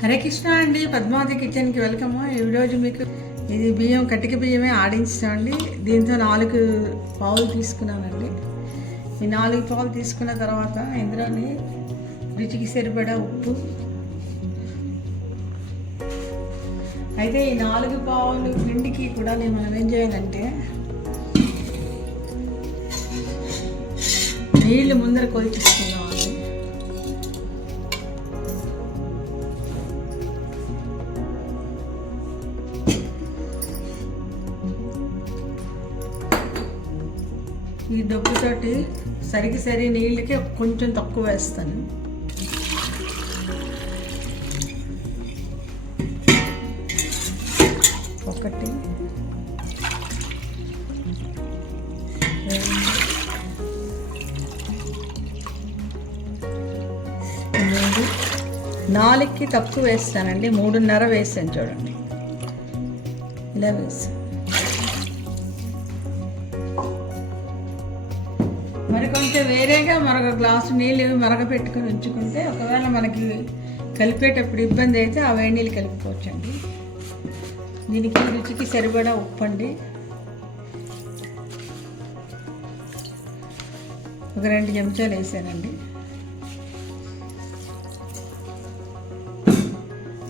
హరే కృష్ణ అండి, పద్మావతి కిచెన్కి వెల్కమ్. ఈరోజు మీకు ఇది బియ్యం కట్టిక బియ్యమే ఆడించామండి. దీంతో 4 పావులు తీసుకున్నానండి. ఈ 4 పావులు తీసుకున్న తర్వాత ఇందులోని రుచికి సరిపడా ఉప్పు. అయితే ఈ 4 పావులు పిండికి కూడా మనం ఏం చేయాలంటే నీళ్లు ముందర కొలిచిస్తున్నామండి. ఈ డబ్బుతోటి సరి నీళ్ళకి కొంచెం తక్కువ వేస్తాను. ఒకటి, 2, 3, 4కి తక్కువ వేస్తానండి. 3.5 వేసాను చూడండి, ఇలా వేసాను. మరి కొంచెం వేరేగా మరొక గ్లాసు నీళ్ళు మరగపెట్టుకుని ఉంచుకుంటే ఒకవేళ మనకి కలిపేటప్పుడు ఇబ్బంది అయితే ఆ వేడి నీళ్ళు కలుపుకోవచ్చండి. దీనికి రుచికి సరిపడా ఉప్పు అండి, ఒక 2 చెంచాలు వేసానండి.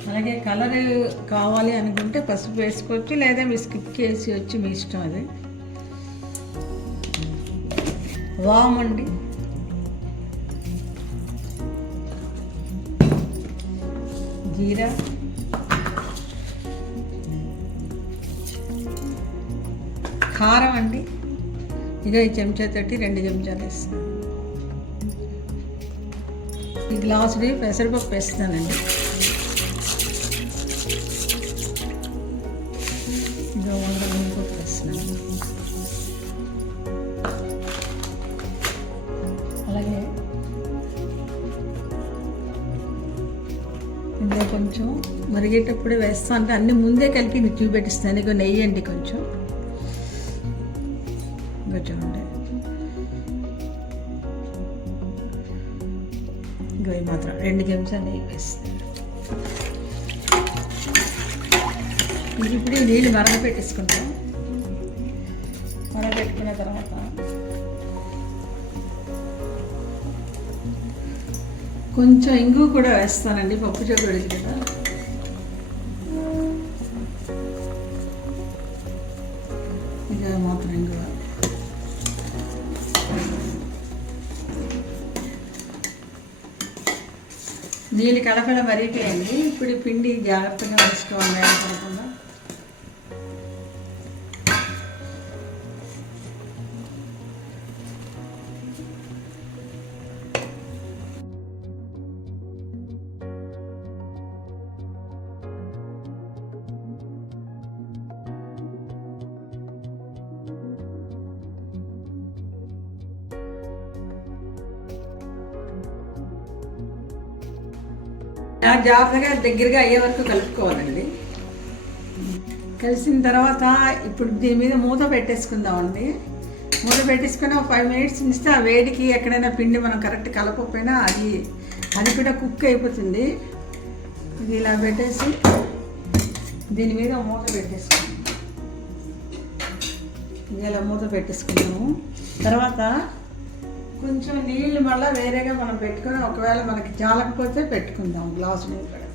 అలాగే కలర్ కావాలి అనుకుంటే పసుపు వేసుకోవచ్చు, లేదా మీరు స్కిప్ చేసి వచ్చి మీ ఇష్టం అది. వామండి, జీరా, కారం అండి. ఇక ఈ చెంచాతోటి 2 చెంచాలు వేస్తాను. ఈ గ్లాసుని పెసరపప్పు వేస్తానండి. ఇక 100 మినపప్పు వేస్తున్నాను. అలాగే ఇందులో కొంచెం మరిగేటప్పుడే వేస్తా అంటే అన్నీ ముందే కలిపి మీకు చూపెట్టిస్తాను. ఇక నెయ్యి అండి, కొంచెం చూడండి. ఇంకా మాత్రం 2 చెంచాలు నెయ్యి వేస్తాను. ఇప్పుడు ఈ నీళ్ళు మరగపెట్టేసుకుంటాం. మరగపెట్టుకున్న తర్వాత కొంచెం ఇంగు కూడా వేస్తానండి, పప్పు చూడలేదు కదా. ఇక మాత్రం ఇంగు. నీళ్ళు కలపడం మరిగిపోయింది. ఇప్పుడు పిండి జాగ్రత్తగా వేసుకోవాలి కలపకుండా. జాగ్రత్తగా దగ్గరగా అయ్యే వరకు కలుపుకోవాలండి. కలిసిన తర్వాత ఇప్పుడు దీని మీద మూత పెట్టేసుకుందామండి. మూత పెట్టేసుకుని 5 మినిట్స్ ఉంచితే ఆ వేడికి ఎక్కడైనా పిండి మనం కరెక్ట్ కలపకపోయినా అది కూడా కుక్ అయిపోతుంది. ఇది ఇలా పెట్టేసి దీని మీద మూత పెట్టేసుకున్నాము. ఇది ఇలా మూత పెట్టేసుకున్నాము. తర్వాత కొంచెం నీళ్ళు మళ్ళీ వేరేగా మనం పెట్టుకొని ఒకవేళ మనకి చాలకపోతే పెట్టుకుందాం గ్లాసు నీళ్ళు కూడా.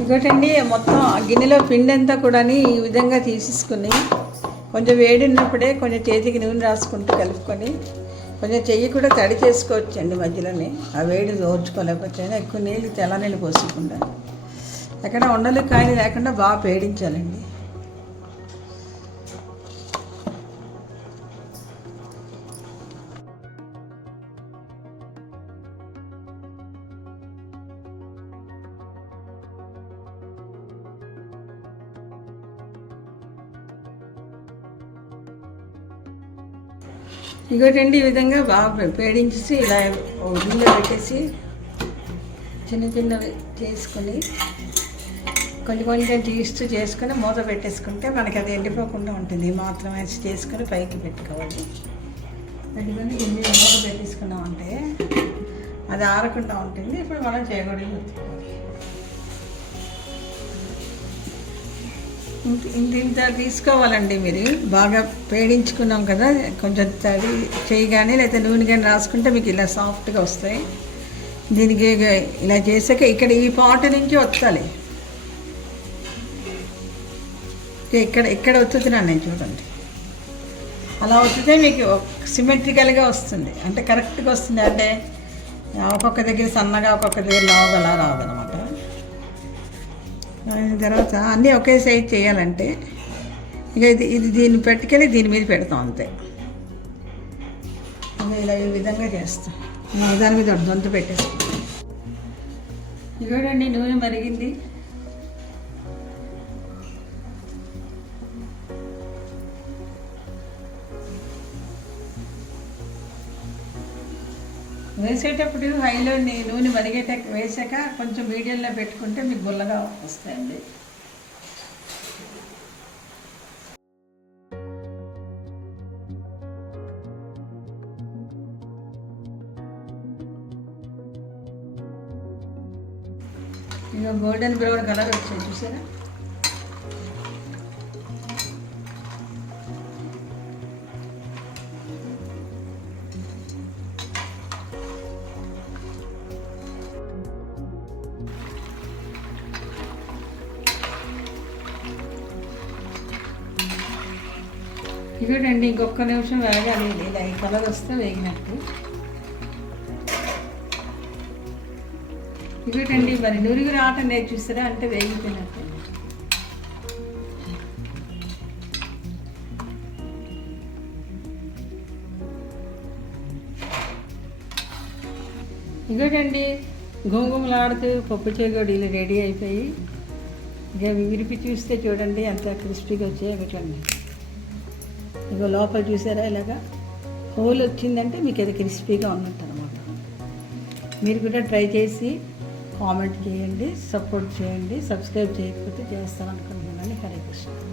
ఇంకోటండి, మొత్తం గిన్నెలో పిండి అంతా కూడా ఈ విధంగా తీసేసుకుని కొంచెం వేడి ఉన్నప్పుడే కొంచెం చేతికి నూనె రాసుకుంటూ కలుపుకొని కొంచెం చెయ్యి కూడా తడి చేసుకోవచ్చండి మధ్యలోనే. ఆ వేడి ఓర్చుకోలేకపోతే ఎక్కువ నీళ్ళు తెల్ల నీళ్ళు పోసుకుండా ఎక్కడ ఉండలు కాయలు లేకుండా బాగా పేడించాలండి. ఇంకోటండి, ఈ విధంగా బాగా పేడించేసి ఇలా గిన్నె పెట్టేసి చిన్నవి చేసుకొని కొంచెం తీస్తూ చేసుకొని మూత పెట్టేసుకుంటే మనకి అది ఎండిపోకుండా ఉంటుంది. మాత్రం వేసి చేసుకొని పైకి పెట్టుకోవాలి. పెట్టుకొని గిన్నె మూత పెట్టేసుకున్నామంటే అది ఆరకుండా ఉంటుంది. ఇప్పుడు మనం చేయకూడదు. ఇంత తీసుకోవాలండి. మీరు బాగా వేడించుకున్నాం కదా, కొంచెం తడి చేయి కానీ లేకపోతే నూనె కానీ రాసుకుంటే మీకు ఇలా సాఫ్ట్గా వస్తాయి. దీనికి ఇలా చేసాక ఇక్కడ ఈ పాట్ నుంచి వత్తాలి. ఇక్కడ ఒత్తుతున్నాను నేను, చూడండి. అలా ఒత్తితే మీకు సిమెట్రికల్గా వస్తుంది, అంటే కరెక్ట్గా వస్తుంది. అంటే ఒక్కొక్క దగ్గర సన్నగా ఒక్కొక్క దగ్గర లావుగా అలా రాదనమాట. తర్వాత అన్నీ ఒకే సైజ్ చేయాలంటే ఇక ఇది దీన్ని పెట్టుకెళ్ళి దీని మీద పెడతాం అంతే. ఇలా ఈ విధంగా చేస్తాం. దాని మీద దొంత పెట్టేస్తాం. ఇదిగోండి నూనె మరిగింది. వేసేటప్పుడు హైలో నూనె వేసాక కొంచెం మీడియంలో పెట్టుకుంటే మీకు గుల్లగా వస్తాయండి. ఇక గోల్డెన్ బ్రౌన్ కలర్ వచ్చింది, చూసారా? ఇదిగోండి ఇంకొక నిమిషం వేగాలి. ఇలా ఈ కలర్ వస్తే వేగినట్టు. ఇదిగోండి మరి నురుగు రావటం నేను చూసారా, అంటే వేగిపోయినట్టు. ఇదిగోండి గుమగుమలాడుతూ పప్పు చేగోడీలు రెడీ అయిపోయి ఇక విరిపి చూస్తే చూడండి ఎంత క్రిస్పీగా వచ్చాయి. ఇవ్వండి ఇక లోపల చూసారా ఇలాగా హోల్ వచ్చిందంటే మీకు అది క్రిస్పీగా ఉన్నట్టు అనమాట. మీరు కూడా ట్రై చేసి కామెంట్ చేయండి, సపోర్ట్ చేయండి. సబ్స్క్రైబ్ చేయకపోతే చేస్తాను అనుకుంటున్నాను. హరే కృష్ణ.